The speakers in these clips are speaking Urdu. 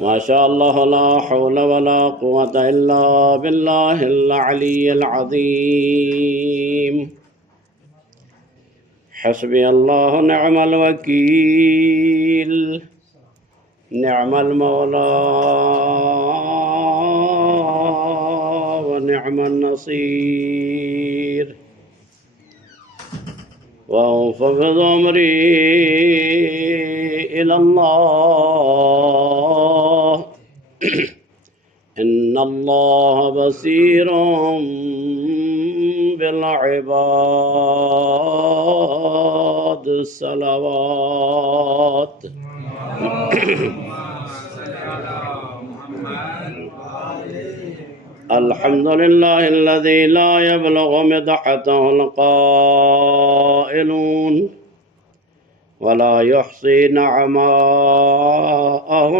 ما شاء الله لا حول ولا قوة إلا بالله العلي العظيم. حسبي الله نعم الوكيل، نعم المولى ونعم النصير. وأفوض أمري إلى الله إن الله بصير بالعباد. الصلوات. الحمد لله الذي لا يبلغ مدحته القائلون ولا يحصي نعماءه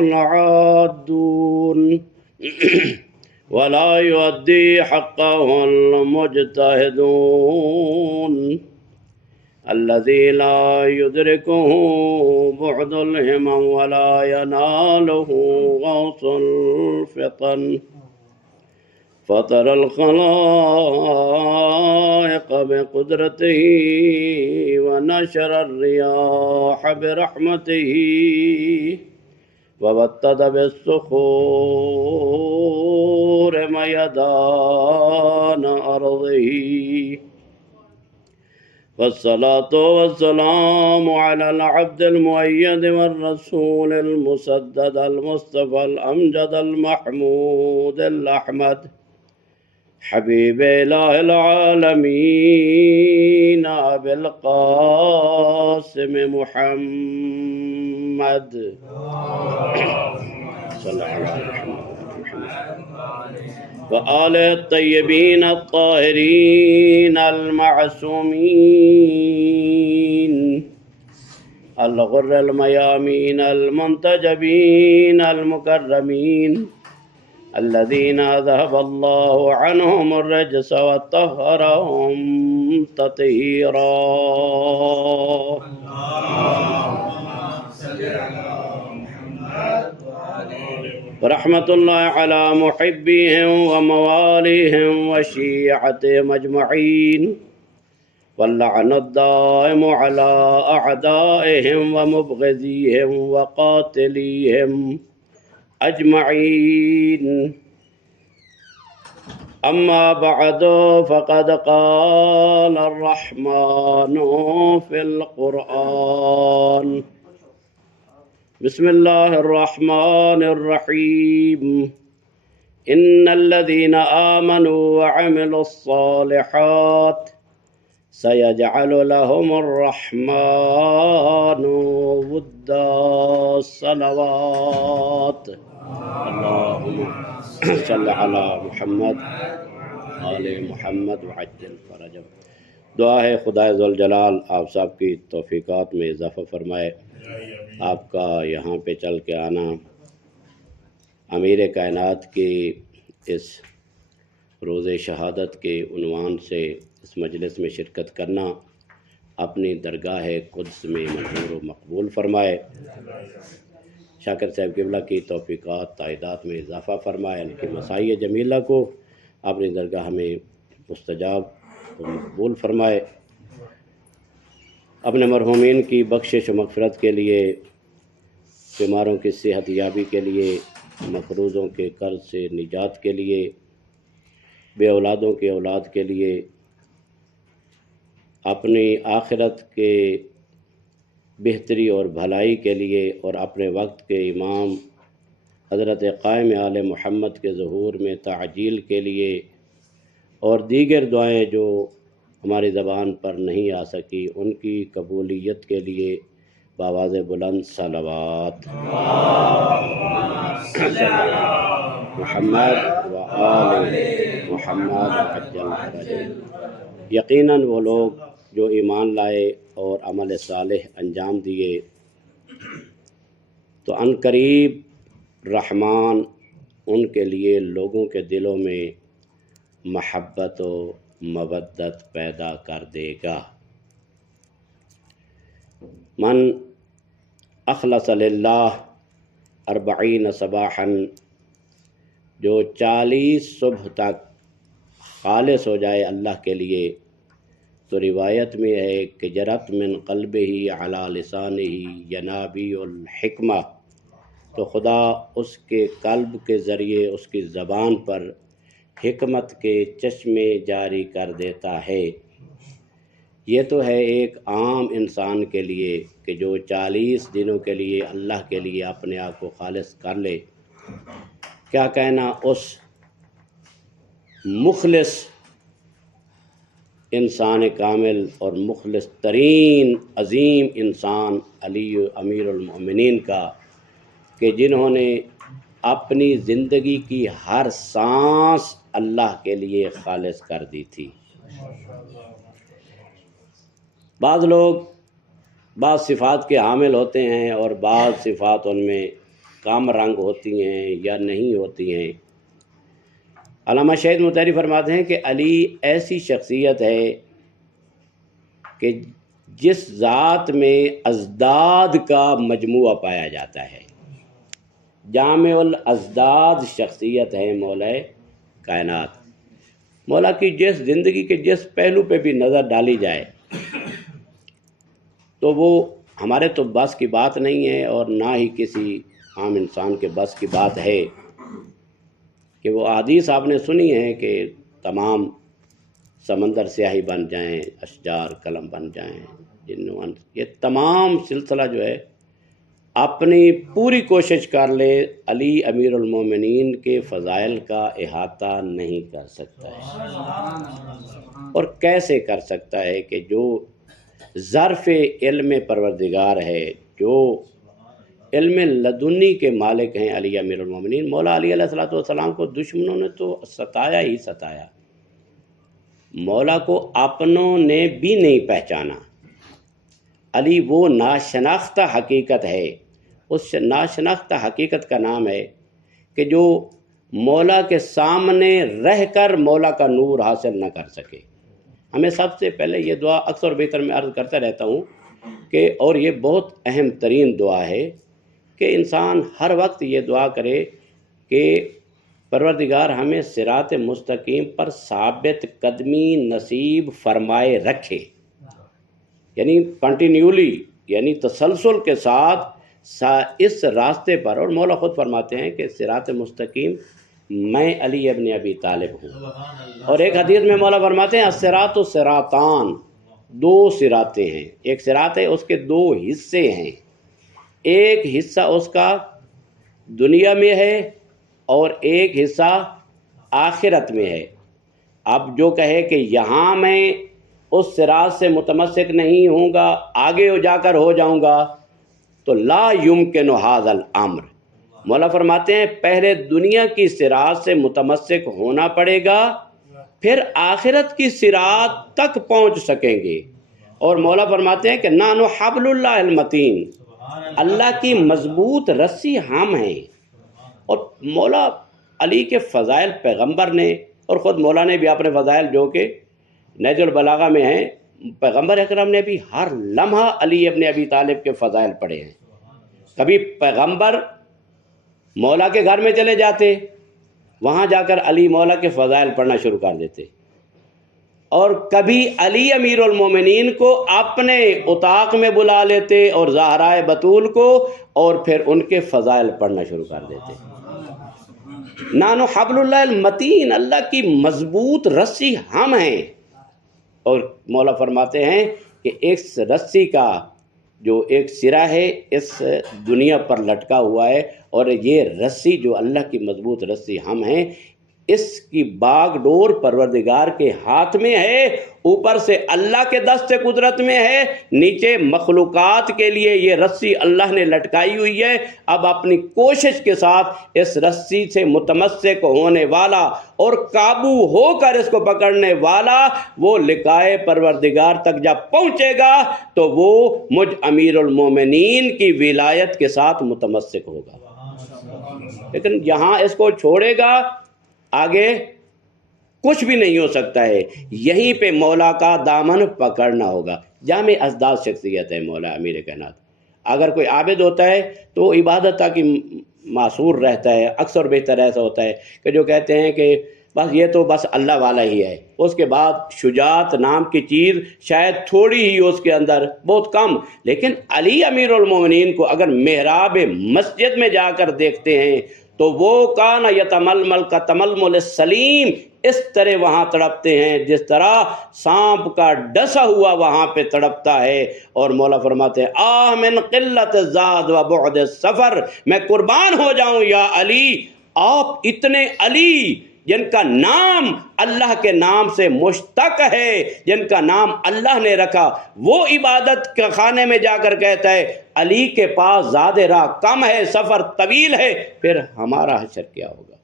العادون ولا يؤدي حقه المجتهدون الذي لا يدركه بعد الهمم ولا يناله غوص الفطن. فطر الخلائق بقدرته ونشر الرياح برحمته وبتد بالصخور ميدان أرضه. والصلاة والسلام على العبد المؤيد والرسول المسدد المصطفى الأمجد المحمود الأحمد حبيب إله العالمين أبي القاسم محمد صلى على محمد وآله الطيبين الطاهرين المعصومين الغر الميامين المنتجبين المكرمين الذين ذهب الله عنهم الرجس وطهرهم تطهيرا. ورحمة الله على محبيهم ومواليهم وشيعتهم أجمعين، واللعن الدائم على أعدائهم ومبغضيهم وقاتليهم أجمعين. أما بعد، فقد قال الرحمن في القرآن: بسم الله الرحمن الرحيم. إن الذين آمنوا وعملوا الصالحات سيجعل لهم الرحمن ودا. الصلوات. اللهم صل على محمد آل محمد وعجل فرجهم. دعا ہے خدا ذوالجلال آپ صاحب کی توفیقات میں اضافہ فرمائے. آپ کا یہاں پہ چل کے آنا، امیر کائنات کی اس روز شہادت کے عنوان سے اس مجلس میں شرکت کرنا اپنی درگاہ قدس میں منظور و مقبول فرمائے. شاکر صاحب قبلہ کی توفیقات تائیدات میں اضافہ فرمائے. ان کی مسائی جمیلہ کو اپنی درگاہ میں مستجاب و مقبول فرمائے. اپنے مرحومین کی بخشش و مغفرت کے لیے، بیماروں کی صحت یابی کے لیے، مقروضوں کے قرض سے نجات کے لیے، بے اولادوں کے اولاد کے لیے، اپنی آخرت کے بہتری اور بھلائی کے لیے، اور اپنے وقت کے امام حضرت قائم آل محمد کے ظہور میں تعجیل کے لیے، اور دیگر دعائیں جو ہماری زبان پر نہیں آ سکی ان کی قبولیت کے لیے بآواز بلند صلوات. محمد و آل محمد عجل فرجهم. یقیناً وہ لوگ جو ایمان لائے اور عمل صالح انجام دیے تو عنقریب رحمان ان کے لیے لوگوں کے دلوں میں محبت و مودت پیدا کر دے گا. من اخلص للہ 40 صباحاً، جو 40 صبح تک خالص ہو جائے اللہ کے لیے، تو روایت میں ہے کہ جرت من قلبہ علی لسانہ ینابیع الحکمہ، تو خدا اس کے قلب کے ذریعے اس کی زبان پر حکمت کے چشمے جاری کر دیتا ہے۔ یہ تو ہے ایک عام انسان کے لیے کہ جو 40 دنوں کے لیے اللہ کے لیے اپنے آپ کو خالص کر لے۔ کیا کہنا اس مخلص انسان کامل اور مخلص ترین عظیم انسان علی امیر المومنین کا، کہ جنہوں نے اپنی زندگی کی ہر سانس اللہ کے لیے خالص کر دی تھی۔ بعض لوگ بعض صفات کے حامل ہوتے ہیں اور بعض صفات ان میں کم رنگ ہوتی ہیں یا نہیں ہوتی ہیں۔ علامہ شہید مطہری فرماتے ہیں کہ علی ایسی شخصیت ہے کہ جس ذات میں ازداد کا مجموعہ پایا جاتا ہے، جامع الازداد شخصیت ہے مولا کائنات۔ مولا کی جس زندگی کے جس پہلو پہ بھی نظر ڈالی جائے تو وہ ہمارے تو بس کی بات نہیں ہے، اور نہ ہی کسی عام انسان کے بس کی بات ہے کہ وہ حدیث آپ نے سنی ہے کہ تمام سمندر سیاہی بن جائیں، اشجار قلم بن جائیں، جنوں انس، یہ تمام سلسلہ جو ہے اپنی پوری کوشش کر لے، علی امیر المومنین کے فضائل کا احاطہ نہیں کر سکتا ہے۔ اور کیسے کر سکتا ہے کہ جو ظرف علم پروردگار ہے، جو علم لدنی کے مالک ہیں علی امیر المومنین، مولا علی علیہ السلام کو دشمنوں نے تو ستایا ہی ستایا، مولا کو اپنوں نے بھی نہیں پہچانا۔ علی وہ ناشناختہ حقیقت ہے، اس ناشناختہ حقیقت کا نام ہے کہ جو مولا کے سامنے رہ کر مولا کا نور حاصل نہ کر سکے۔ ہمیں سب سے پہلے یہ دعا اکثر و بیشتر میں عرض کرتا رہتا ہوں کہ، اور یہ بہت اہم ترین دعا ہے کہ انسان ہر وقت یہ دعا کرے کہ پروردگار ہمیں صراط مستقیم پر ثابت قدمی نصیب فرمائے رکھے، یعنی کنٹینیولی، یعنی تسلسل کے ساتھ اس راستے پر۔ اور مولا خود فرماتے ہیں کہ صراط مستقیم میں علی ابن ابی طالب ہوں۔ اور ایک حدیث میں مولا فرماتے ہیں الصراط صراطان، 2 صراطیں ہیں، ایک صراط ہے اس کے 2 حصے ہیں، ایک حصہ اس کا دنیا میں ہے اور ایک حصہ آخرت میں ہے۔ اب جو کہے کہ یہاں میں اس صراط سے متمسک نہیں ہوں گا، آگے جا کر ہو جاؤں گا، تو لا یمکن ھذا الامر۔ مولا فرماتے ہیں پہلے دنیا کی صراط سے متمسک ہونا پڑے گا، پھر آخرت کی صراط تک پہنچ سکیں گے۔ اور مولا فرماتے ہیں کہ نحن حبل اللہ المتین، اللہ کی مضبوط رسی ہم ہیں۔ اور مولا علی کے فضائل پیغمبر نے، اور خود مولا نے بھی اپنے فضائل جو کہ نہج البلاغہ میں ہیں، پیغمبر اکرم نے بھی ہر لمحہ علی ابن ابی طالب کے فضائل پڑھے ہیں۔ کبھی پیغمبر مولا کے گھر میں چلے جاتے، وہاں جا کر علی مولا کے فضائل پڑھنا شروع کر دیتے، اور کبھی علی امیر المومنین کو اپنے اطاق میں بلا لیتے اور زہرائے بطول کو، اور پھر ان کے فضائل پڑھنا شروع کر دیتے۔ نحن حبل اللہ المتین، اللہ کی مضبوط رسی ہم ہیں۔ اور مولا فرماتے ہیں کہ اس رسی کا جو ایک سرا ہے اس دنیا پر لٹکا ہوا ہے، اور یہ رسی جو اللہ کی مضبوط رسی ہم ہیں، اس کی باغ ڈور پروردگار کے ہاتھ میں ہے، اوپر سے اللہ کے دست قدرت میں ہے، نیچے مخلوقات کے لیے یہ رسی اللہ نے لٹکائی ہوئی ہے۔ اب اپنی کوشش کے ساتھ اس رسی سے متمسک ہونے والا اور قابو ہو کر اس کو پکڑنے والا، وہ لقائے پروردگار تک جب پہنچے گا تو وہ مجھ امیر المومنین کی ولایت کے ساتھ متمسک ہوگا۔ لیکن یہاں اس کو چھوڑے گا، آگے کچھ بھی نہیں ہو سکتا ہے، یہیں پہ مولا کا دامن پکڑنا ہوگا۔ جامع ازداد شخصیت ہے مولا امیر کائنات۔ اگر کوئی عابد ہوتا ہے تو وہ عبادت تک معصور رہتا ہے، اکثر بہتر ایسا ہوتا ہے کہ جو کہتے ہیں کہ بس یہ تو بس اللہ والا ہی ہے، اس کے بعد شجاعت نام کی چیز شاید تھوڑی ہی اس کے اندر، بہت کم. لیکن علی امیر المومنین کو اگر محراب مسجد میں جا کر دیکھتے ہیں تو وہ کان یتململ کا تململ السلیم، اس طرح وہاں تڑپتے ہیں جس طرح سانپ کا ڈسا ہوا وہاں پہ تڑپتا ہے. اور مولا فرماتے ہیں آہ من قلت الزاد و بعد السفر، میں قربان ہو جاؤں یا علی، آپ اتنے علی جن کا نام اللہ کے نام سے مشتق ہے، جن کا نام اللہ نے رکھا، وہ عبادت کے خانے میں جا کر کہتا ہے علی کے پاس زیادہ راہ کم ہے، سفر طویل ہے، پھر ہمارا حشر کیا ہوگا؟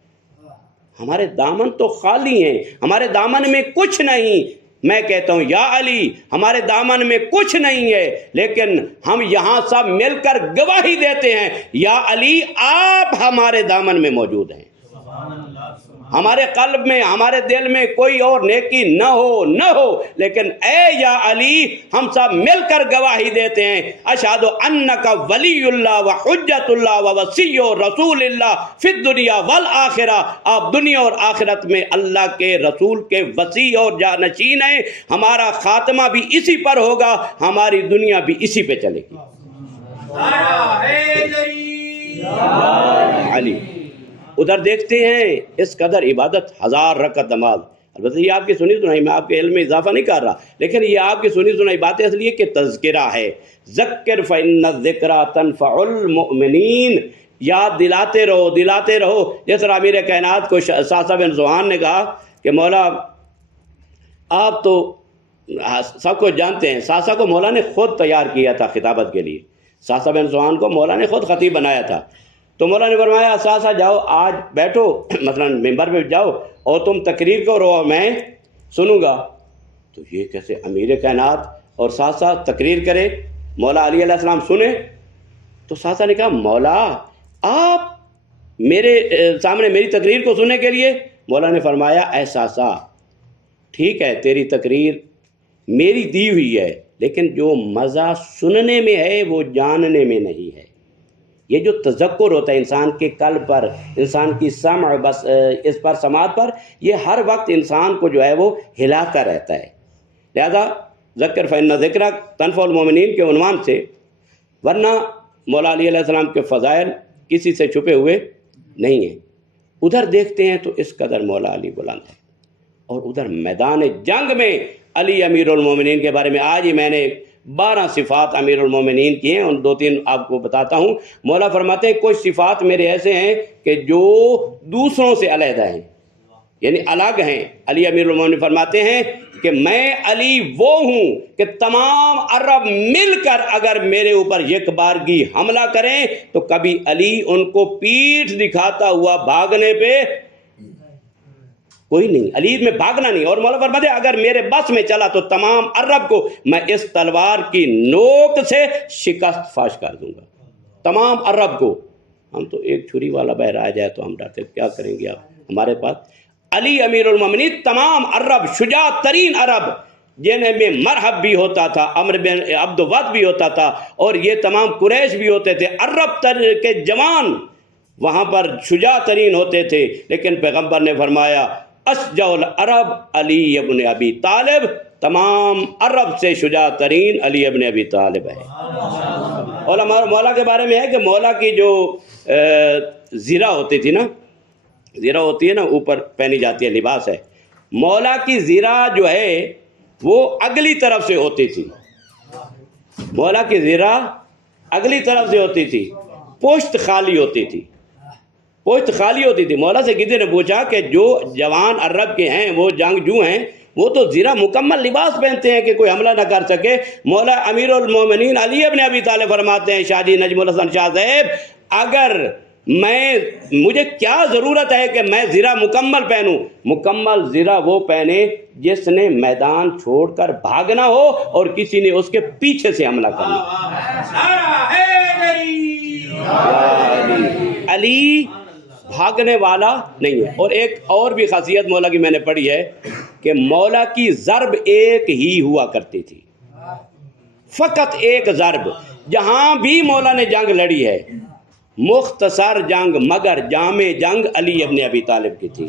ہمارے دامن تو خالی ہیں، ہمارے دامن میں کچھ نہیں. میں کہتا ہوں یا علی ہمارے دامن میں کچھ نہیں ہے، لیکن ہم یہاں سب مل کر گواہی دیتے ہیں یا علی آپ ہمارے دامن میں موجود ہیں. ہمارے قلب میں، ہمارے دل میں کوئی اور نیکی نہ ہو، لیکن اے یا علی ہم سب مل کر گواہی دیتے ہیں اشہد انک ولی اللہ و حجت اللہ و وصی رسول اللہ فی الدنیا والآخرہ، آپ دنیا اور آخرت میں اللہ کے رسول کے وصی اور جانشین ہیں. ہمارا خاتمہ بھی اسی پر ہوگا، ہماری دنیا بھی اسی پہ چلے گی. علی ادھر دیکھتے ہیں اس قدر عبادت، 1000 رکعت نماز. البتہ یہ آپ کی سنی سنائی، میں آپ کے علم میں اضافہ نہیں کر رہا، لیکن یہ آپ کی سنی سنائی باتیں اس لیے کہ تذکرہ ہے. ذکر فإن الذکرى تنفع المؤمنین، یاد دلاتے رہو. جس طرح امیر کائنات کو ساسا بن زوان نے کہا کہ مولا آپ تو سب کو جانتے ہیں، ساسا کو مولا نے خود تیار کیا تھا خطابت کے لیے. ساسا بن زوان کو مولا نے خود خطیب بنایا تھا. تو مولا نے فرمایا ساسا جاؤ آج بیٹھو، مثلا ممبر پہ جاؤ اور تم تقریر کرو اور میں سنوں گا. تو یہ کیسے امیر کائنات اور ساسا تقریر کرے، مولا علی علیہ السلام سنے؟ تو ساسا نے کہا مولا آپ میرے سامنے میری تقریر کو سننے کے لیے؟ مولا نے فرمایا اے ساسا ٹھیک ہے تیری تقریر میری دی ہوئی ہے، لیکن جو مزہ سننے میں ہے وہ جاننے میں نہیں ہے. یہ جو تذکر ہوتا ہے انسان کے قلب پر، انسان کی سمع بس اس پر سماعت پر، یہ ہر وقت انسان کو جو ہے وہ ہلاتا رہتا ہے. لہذا ذکر فإن ذکرہ تنفع المؤمنین کے عنوان سے، ورنہ مولا علی علیہ السلام کے فضائل کسی سے چھپے ہوئے نہیں ہیں. ادھر دیکھتے ہیں تو اس قدر مولا علی بلند ہے، اور ادھر میدان جنگ میں علی امیر المومنین کے بارے میں آج ہی میں نے 12 صفات امیر المومنین کی ہیں، ان 2-3 آپ کو بتاتا ہوں. مولا فرماتے ہیں کچھ صفات میرے ایسے ہیں کہ جو دوسروں سے علیحدہ ہیں، یعنی الگ ہیں. علی امیر المومنین فرماتے ہیں کہ میں علی وہ ہوں کہ تمام عرب مل کر اگر میرے اوپر یک بارگی حملہ کریں تو کبھی علی ان کو پیٹھ دکھاتا ہوا بھاگنے پہ کوئی نہیں، علی میں بھاگنا نہیں. اور مولا فرماتے ہیں اگر میرے بس میں چلا تو تمام عرب کو میں اس تلوار کی نوک سے شکست فاش کر دوں گا، تمام عرب کو. ہم تو ایک چھری والا بہر آ جائے تو ہم ڈرتے کیا کریں گے آپ ہمارے پاس. علی امیر المومنین تمام عرب، شجاع ترین عرب جنہیں میں مرحب بھی ہوتا تھا، عمر بن عبد ود بھی ہوتا تھا، اور یہ تمام قریش بھی ہوتے تھے. عرب کے جوان وہاں پر شجاع ترین ہوتے تھے، لیکن پیغمبر نے فرمایا اشجع العرب علی ابن ابی طالب، تمام عرب سے شجاع ترین علی ابن ابی طالب ہے. اور ہمارا مولا کے بارے میں ہے کہ مولا کی جو زیرہ ہوتی تھی نا، زیرہ ہوتی ہے نا اوپر پہنی جاتی ہے، لباس ہے، مولا کی زیرہ جو ہے وہ اگلی طرف سے ہوتی تھی. مولا کی زیرہ اگلی طرف سے ہوتی تھی، پشت خالی ہوتی تھی، پشت خالی ہوتی تھی. مولا سے کسی نے پوچھا کہ جو جوان عرب کے ہیں وہ جنگجو ہیں، وہ تو زیرہ مکمل لباس پہنتے ہیں کہ کوئی حملہ نہ کر سکے. مولا امیر المومنین علی ابن ابی طالب فرماتے ہیں شاہ جی نجم الحسن شاہ صاحب، اگر مجھے کیا ضرورت ہے کہ میں زیرہ مکمل پہنوں؟ مکمل زیرہ وہ پہنے جس نے میدان چھوڑ کر بھاگنا ہو اور کسی نے اس کے پیچھے سے حملہ کرنا. علی بھاگنے والا نہیں ہے. اور ایک اور بھی خاصیت مولا کی میں نے پڑھی ہے کہ مولا کی ضرب ایک ہی ہوا کرتی تھی، فقط ایک ضرب. جہاں بھی مولا نے جنگ لڑی ہے مختصر جنگ مگر جامع جنگ علی ابن ابی طالب کی تھی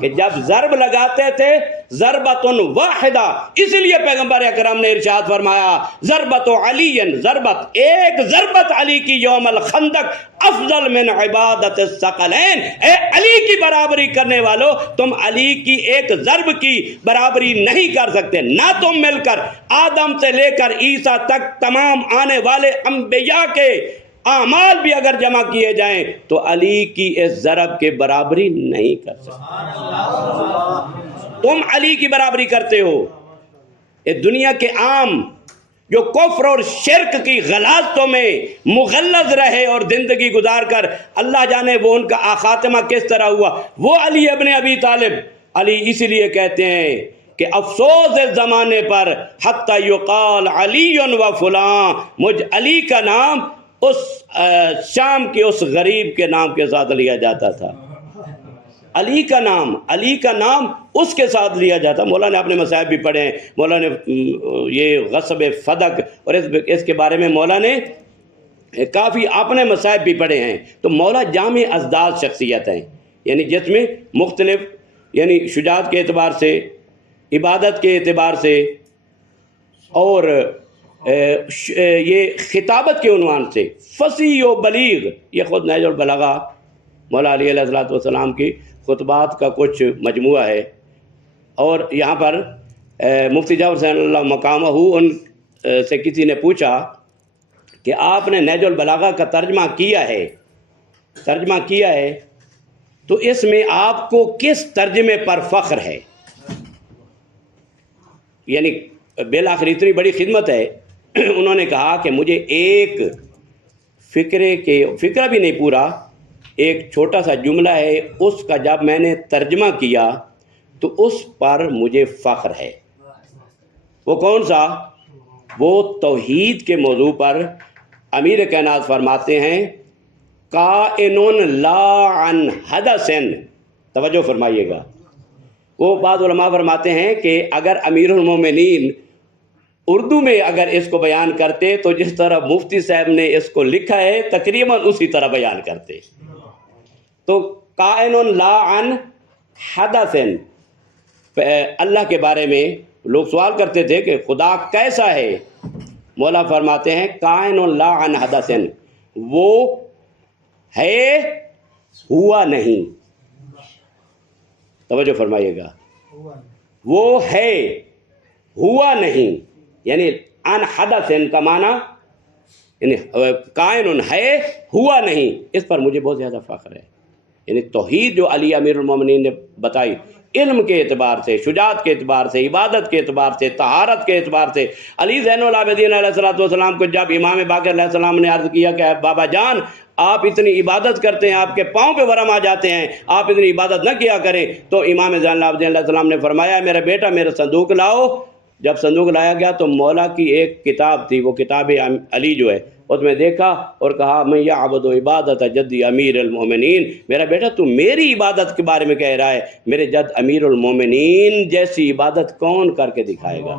کہ جب ضرب لگاتے تھے ضربۃ واحدہ، اس لیے پیغمبر اکرم نے ارشاد فرمایا ضربۃ علی، ضربت ایک ضربت علی کی یوم الخندق افضل من عبادت الثقلین، اے علی کی برابری کرنے والو، تم علی کی ایک ضرب کی برابری نہیں کر سکتے، نہ تم مل کر آدم سے لے کر عیسیٰ تک تمام آنے والے انبیاء کے اعمال بھی اگر جمع کیے جائیں تو علی کی اس ضرب کے برابری نہیں کر سکتے۔ تم علی کی برابری کرتے ہو۔ یہ دنیا کے عام جو کفر اور شرک کی غلاظتوں میں مغلظ رہے اور زندگی گزار کر اللہ جانے وہ ان کا خاتمہ کس طرح ہوا، وہ علی ابن ابی طالب، علی اسی لیے کہتے ہیں کہ افسوس اس زمانے پر حتی یقال علی و فلاں، مجھ علی کا نام اس شام کے اس غریب کے نام کے ساتھ لیا جاتا تھا، علی کا نام اس کے ساتھ لیا جاتا۔ مولا نے اپنے مصائب بھی پڑھے ہیں، مولا نے یہ غصب فدق اور اس کے بارے میں مولا نے کافی اپنے مصائب بھی پڑھے ہیں۔ تو مولا جامع ازداد شخصیت ہیں، یعنی جس میں مختلف یعنی شجاعت کے اعتبار سے، عبادت کے اعتبار سے اور یہ خطابت کے عنوان سے فصیح و بلیغ، یہ خود نہج البلاغہ مولا علی علیہ السلام کی خطبات کا کچھ مجموعہ ہے۔ اور یہاں پر مفتی جعفر حسین اللہ مقامہ ان سے کسی نے پوچھا کہ آپ نے نہج البلاغہ کا ترجمہ کیا ہے تو اس میں آپ کو کس ترجمے پر فخر ہے؟ یعنی بالآخر اتنی بڑی خدمت ہے، انہوں نے کہا کہ مجھے ایک فکرہ بھی نہیں پورا، ایک چھوٹا سا جملہ ہے، اس کا جب میں نے ترجمہ کیا تو اس پر مجھے فخر ہے۔ وہ کون سا؟ وہ توحید کے موضوع پر امیر کائنات فرماتے ہیں کائن لا عن حدث، توجہ فرمائیے گا۔ وہ بعض علماء فرماتے ہیں کہ اگر امیر المومنین اردو میں اگر اس کو بیان کرتے تو جس طرح مفتی صاحب نے اس کو لکھا ہے تقریباً اسی طرح بیان کرتے۔ تو کائن لا عن حدث، اللہ کے بارے میں لوگ سوال کرتے تھے کہ خدا کیسا ہے، مولا فرماتے ہیں کائن لا عن حدث، وہ ہے ہوا نہیں، توجہ فرمائیے گا، وہ ہے ہوا نہیں، یعنی ان حدث کا معنی یعنی کائن ہے ہوا نہیں، اس پر مجھے بہت زیادہ فخر ہے۔ یعنی توحید جو علی امیر المومنین نے بتائی، علم کے اعتبار سے، شجاعت کے اعتبار سے، عبادت کے اعتبار سے، طہارت کے اعتبار سے، علی زین العابدین علیہ السلام کو جب امام باقر علیہ السلام نے عرض کیا کہ بابا جان آپ اتنی عبادت کرتے ہیں، آپ کے پاؤں پہ ورم آ جاتے ہیں، آپ اتنی عبادت نہ کیا کریں، تو امام زین العابدین علیہ السلام نے فرمایا میرا بیٹا میرا صندوق لاؤ۔ جب صندوق لایا گیا تو مولا کی ایک کتاب تھی، وہ کتاب علی جو ہے، اس میں دیکھا اور کہا میں یعبد عبادت جدی امیر المومنین، میرا بیٹا تو میری عبادت کے بارے میں کہہ رہا ہے، میرے جد امیر المومنین جیسی عبادت کون کر کے دکھائے گا؟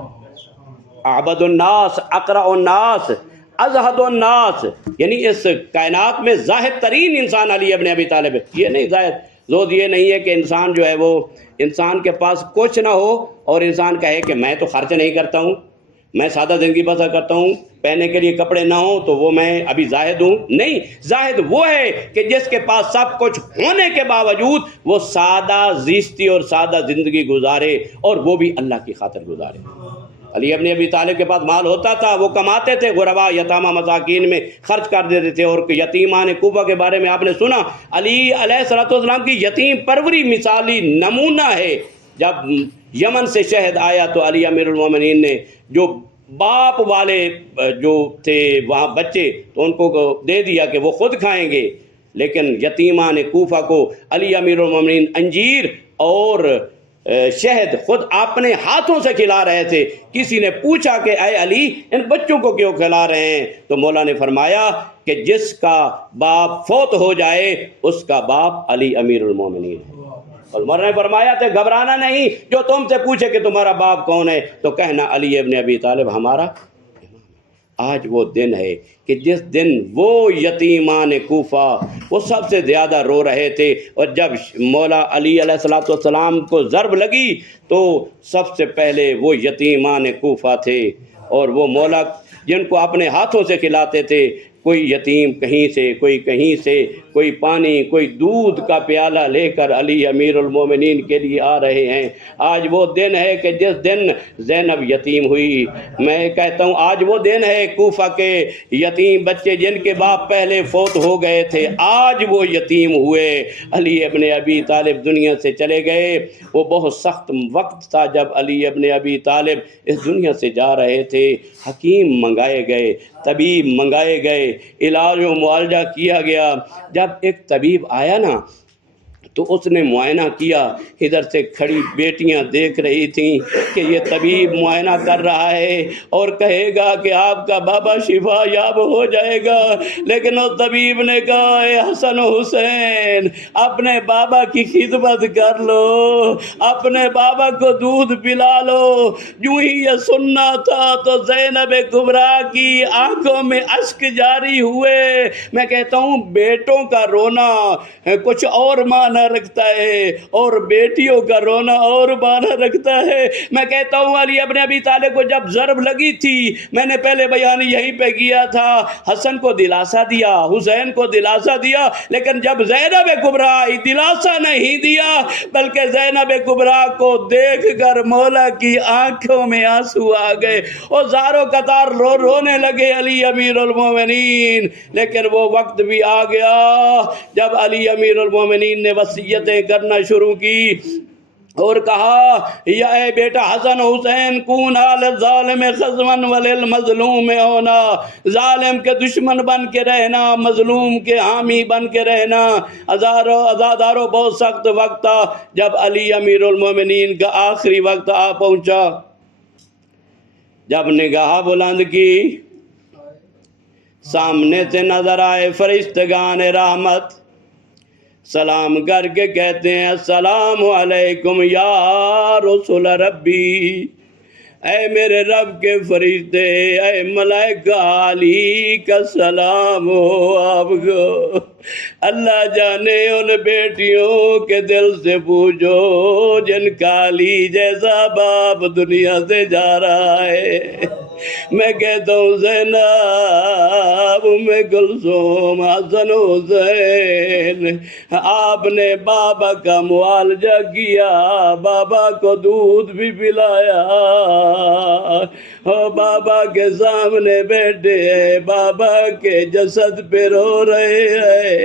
اعبد الناس، اقرأ الناس، ازہد الناس، یعنی اس کائنات میں زاہد ترین انسان علی ابن ابی طالب ہے۔ یہ نہیں زاہد زود یہ نہیں ہے کہ انسان جو ہے وہ انسان کے پاس کچھ نہ ہو اور انسان کہے کہ میں تو خرچ نہیں کرتا ہوں، میں سادہ زندگی بسر کرتا ہوں، پہننے کے لیے کپڑے نہ ہوں تو وہ میں ابھی زاہد ہوں۔ نہیں، زاہد وہ ہے کہ جس کے پاس سب کچھ ہونے کے باوجود وہ سادہ زیستی اور سادہ زندگی گزارے، اور وہ بھی اللہ کی خاطر گزارے۔ علی ابن ابی طالب کے پاس مال ہوتا تھا، وہ کماتے تھے، غربا یتامہ مساکین میں خرچ کر دیتے تھے، اور یتیمان کوفہ کے بارے میں آپ نے سنا، علی علیہ السلام کی یتیم پروری مثالی نمونہ ہے۔ جب یمن سے شہد آیا تو علی امیر المومنین نے جو باپ والے جو تھے وہاں بچے تو ان کو دے دیا کہ وہ خود کھائیں گے، لیکن یتیمان کوفہ کو علی امیر المومنین انجیر اور شہد خود اپنے ہاتھوں سے کھلا رہے تھے۔ کسی نے پوچھا کہ اے علی ان بچوں کو کیوں کھلا رہے ہیں؟ تو مولا نے فرمایا کہ جس کا باپ فوت ہو جائے اس کا باپ علی امیر المومنین ہے۔ اور مولا نے فرمایا تھے گھبرانا نہیں، جو تم سے پوچھے کہ تمہارا باپ کون ہے تو کہنا علی ابن ابی طالب ہمارا امام ہے۔ آج وہ دن ہے کہ جس دن وہ یتیمان کوفہ وہ سب سے زیادہ رو رہے تھے، اور جب مولا علی علیہ السلام کو ضرب لگی تو سب سے پہلے وہ یتیمان کوفہ تھے، اور وہ مولا جن کو اپنے ہاتھوں سے کھلاتے تھے، کوئی یتیم کہیں سے، کوئی کہیں سے، کوئی پانی، کوئی دودھ کا پیالہ لے کر علی امیر المومنین کے لیے آ رہے ہیں۔ آج وہ دن ہے کہ جس دن زینب یتیم ہوئی۔ میں کہتا ہوں آج وہ دن ہے کوفہ کے یتیم بچے جن کے باپ پہلے فوت ہو گئے تھے، آج وہ یتیم ہوئے۔ علی ابن ابی طالب دنیا سے چلے گئے۔ وہ بہت سخت وقت تھا جب علی ابن ابی طالب اس دنیا سے جا رہے تھے۔ حکیم منگائے گئے، طبیب منگائے گئے، علاج و معالجہ کیا گیا۔ جب ایک طبیب آیا نا تو اس نے معائنہ کیا، ادھر سے کھڑی بیٹیاں دیکھ رہی تھیں کہ یہ طبیب معائنہ کر رہا ہے اور کہے گا کہ آپ کا بابا شفا یاب ہو جائے گا، لیکن اس طبیب نے کہا اے حسن و حسین اپنے بابا کی خدمت کر لو، اپنے بابا کو دودھ پلا لو۔ جو ہی یہ سننا تھا تو زینب کبریٰ کی آنکھوں میں اشک جاری ہوئے۔ میں کہتا ہوں بیٹوں کا رونا کچھ اور معنی رکھتا ہے اور بیٹیوں کا رونا اور معنی رکھتا ہے۔ میں کہتا ہوں علی ابن ابی طالب کو جب ضرب لگی تھی، میں نے پہلے بیان یہیں پہ کیا تھا، حسن کو دلاسا دیا، حسین کو دلاسا دیا، لیکن جب زینب کبریٰ آئی دلاسا نہیں دیا، بلکہ زینب کبریٰ کو دیکھ کر مولا کی آنکھوں میں آنسو آ گئے اور زاروں قطار رونے لگے علی امیر المومنین۔ لیکن وہ وقت بھی آ گیا جب علی امیر المومنین نے وصیتیں کرنا شروع کی اور کہا یا اے بیٹا حسن حسین کون آل ظالم خزمن وللمظلوم ہونا، ظالم کے دشمن بن کے رہنا، مظلوم کے حامی بن کے رہنا۔ عزادارو بہت سخت وقت تھا جب علی امیر المومنین کا آخری وقت آ پہنچا۔ جب نگاہ بلند کی سامنے سے نظر آئے فرشتگان رحمت، سلام کر کے کہتے ہیں السلام علیکم یا رسول ربی، اے میرے رب کے فرشتے، اے ملائکہ علی کا سلام ہو آپ کو۔ اللہ جانے ان بیٹیوں کے دل سے پوچھو جن کا علی جیسا باپ دنیا سے جا رہا ہے۔ میں کہتا ہوں زینب ام کلثوم حسن حسین، آپ نے بابا کا معالجہ کیا، بابا کو دودھ بھی پلایا، اور بابا کے سامنے بیٹھے ہیں، بابا کے جسد پہ رو رہے ہیں۔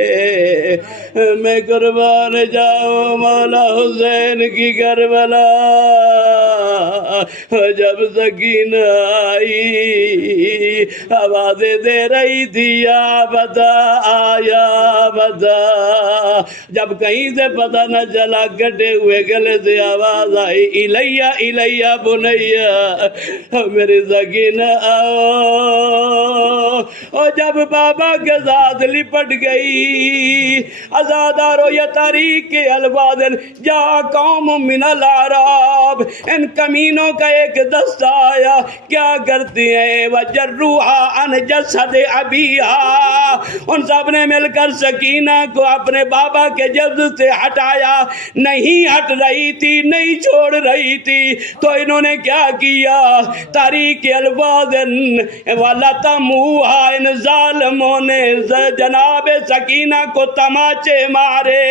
میں قربان جاؤں مولا حسین کی کربلا، جب سکینہ آئی آوازیں دے رہی تھی یا بتا آیا بتا، جب کہیں سے پتہ نہ چلا کٹے ہوئے گلے سے آواز آئی الیہ الیہ بنیہ، میری سکینہ آؤ۔ اور جب بابا کے ساتھ لپٹ گئی، عزادارو یہ تاریخ کے الفاظ جا قوم من العراب، ان کمینوں کا ایک دستہ آیا، کیا کرتی ہیں وجروہا عن جسد ابیہا، ان سب نے مل کر سکینہ کو اپنے بابا کے جسد سے ہٹایا، نہیں ہٹ رہی تھی، نہیں چھوڑ رہی تھی، تو انہوں نے کیا کیا، تاریخ کے الفاظ وَلَتَمُوہا، ان ظالموں نے جناب سکینہ کو تماچے مارے،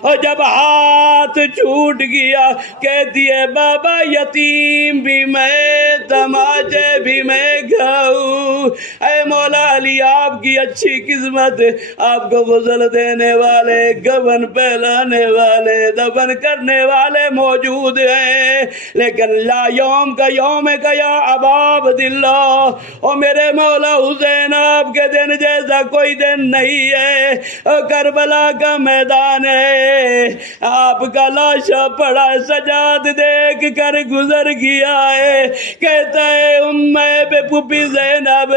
اور جب ہاتھ چھوٹ گیا کہتی ہے بابا یتیم بھی میں، تماچے بھی میں کھاؤں۔ اے مولا علی آپ کی اچھی قسمت، آپ کو غسل دینے والے، کفن پہلانے والے، دفن کرنے والے موجود ہیں، لیکن لا یوم کا یوم کا یا ابا عبداللہ، اور میرے مولا حسین آپ کے دن جیسا کوئی دن نہیں ہے، کربلا کا میدان ہے، آپ کا لاشا پڑا سجاد دیکھ کر گزر گیا ہے، کہتا ہے بے پھوپھی زینب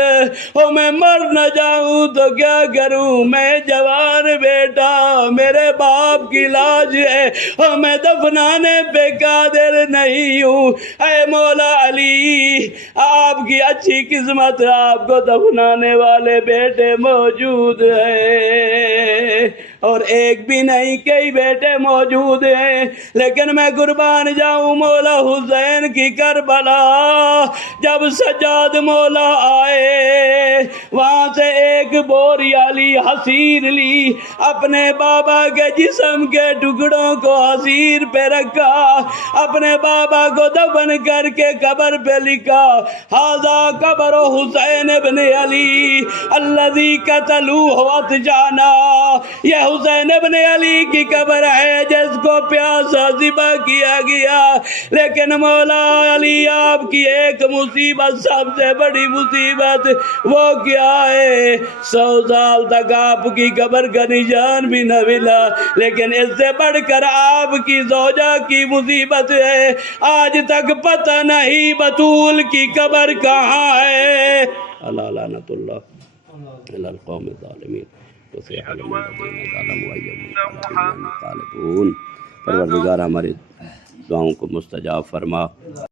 میں مر نہ جاؤں تو کیا کروں، میں جوان بیٹا میرے باپ کی لاج ہے اور میں دفنانے پہ قادر نہیں ہوں، اے مولا علی آپ کی اچھی قسمت، آپ کو دفنانے والے بیٹے موجود ہیں، اور ایک بھی نہیں کئی بیٹے موجود ہیں، لیکن میں قربان جاؤں مولا حسین کی کربلا، جب سجاد مولا آئے وہاں سے ایک بوریا لی، حسیر لی، اپنے بابا کے جسم کے ٹکڑوں کو حسیر پہ رکھا، اپنے بابا کو دفن کر کے قبر پہ لکھا ھذا قبر حسین ابن علی الذی قتلوہ اتجانا، یہ حسین ابن علی کی قبر ہے جس کو پیاسا ذبح کیا گیا، لیکن مولا علی آپ کی ایک مصیبت، سب سے بڑی مصیبت وہ کیا ہے، 100 سال تک آپ کی قبر کا نشان بھی نہ ملا، لیکن اس سے بڑھ کر آپ کی زوجہ کی مصیبت ہے، آج تک پتہ نہیں بطول کی قبر کہاں ہے۔ اللہ لعنت اللہ علی القوم الظالمین وسیح لمن الذین ظلموا ایہم منقلبون۔ پروردگار ہماری دعاؤں کو مستجاب فرما۔